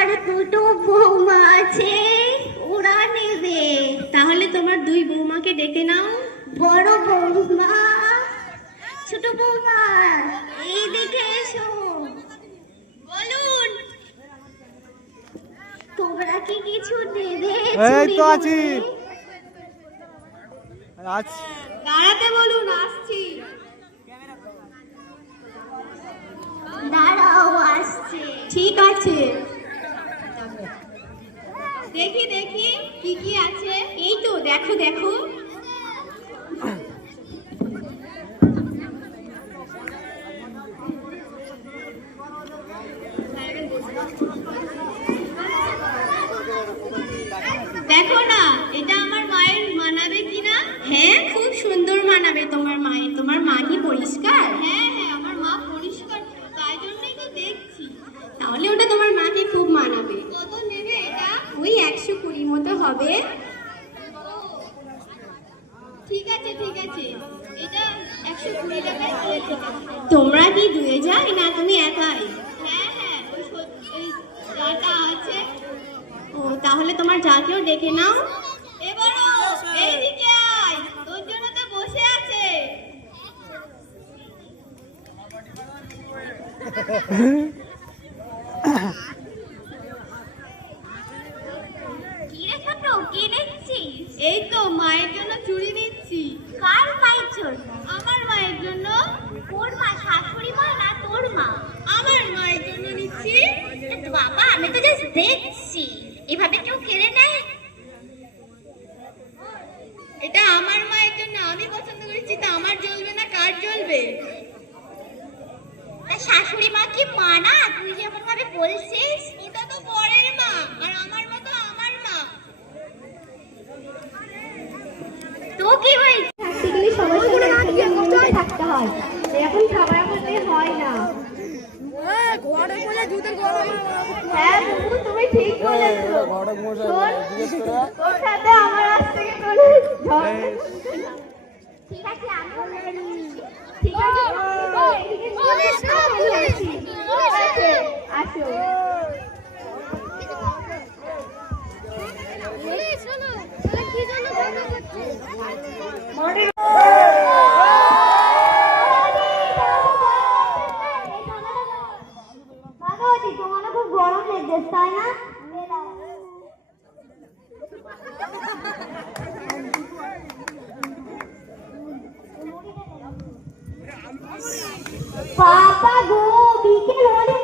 আমার দুটো বৌমা আছে, ওরা নেবে। তাহলে তোমার দুই বৌমাকে ডেকে নাও। বড় বৌমা, ছোট বৌমা, এইদিকে এসো। বলুন। তোমরা কি কিছু নেবে? এই তো আছি। দাঁড়াতে বলুন, আসছি। দাঁড়াও, আসছে। ঠিক আছে। দেখি দেখি কি কি আছে। এই তো দেখো দেখো। দেখো না, এটা আমার মায়ের মানাবে কিনা? হ্যাঁ, খুব সুন্দর মানাবে তোমার মায়ের। তোমার মা কি পরিষ্কার? হ্যাঁ হ্যাঁ, আমার মা পরিষ্কার, তাই জন্যই তো দেখছি। তাহলে ওটা তোমার মাকে খুব মানাবে। কত নেবে এটা? ওই 120 মতো হবে। ঠিক আছে ঠিক আছে, এটা 120 টাকায় হয়ে যাবে। তোমরা কি দুয়ে যাই না তুমি একাই? হ্যাঁ হ্যাঁ, ওই যাটা আছে। ও, তাহলে তোমার যাকেও ডেকে নাও। এবারও এইদিকে আয়, তোর জন্য তো বসে আছে। কি রে ছোট, কি দেখছিস? এই তো মায়ের জন্য চুড়ি নিচ্ছি। কার মায়ের জন্য? আমার মায়ের জন্য। তোর মা শাশুড়ি মা না তোর মা? আমার মায়ের জন্য নিচ্ছি। বাবা, আমি তো জাস্ট দেখছি, এভাবে কেউ কেড়ে নেয়? এটা আমার মায়ের জন্য, আমি পছন্দ করেছি, তা আমার জ্বলবে না কার জ্বলবে? শাশুড়ি মা কি মা না? তুই যেমন ভাবে বলছিস। ওটা তো বরের মা, আর আমার মা তো আমার মা। তো কি হয়েছে? থাকতে গেলে সবার সাথে একসঙ্গে মিলেমিশে থাকতে হয়, এখন ঝগড়া করলে হয় না। হ্যাঁ বাবু, তুমি ঠিক বলেছো। শোন, তোর সাথে আমার আজ থেকে কোনো ঝগড়া। ঠিক আছে, আমি ঠিক আছে, এদিকে নিয়ে আসছি। ঠিক আছে, আসো। তোমার খুব গরম লেগেছে তাই না? বাবা গো, বিকেল হলে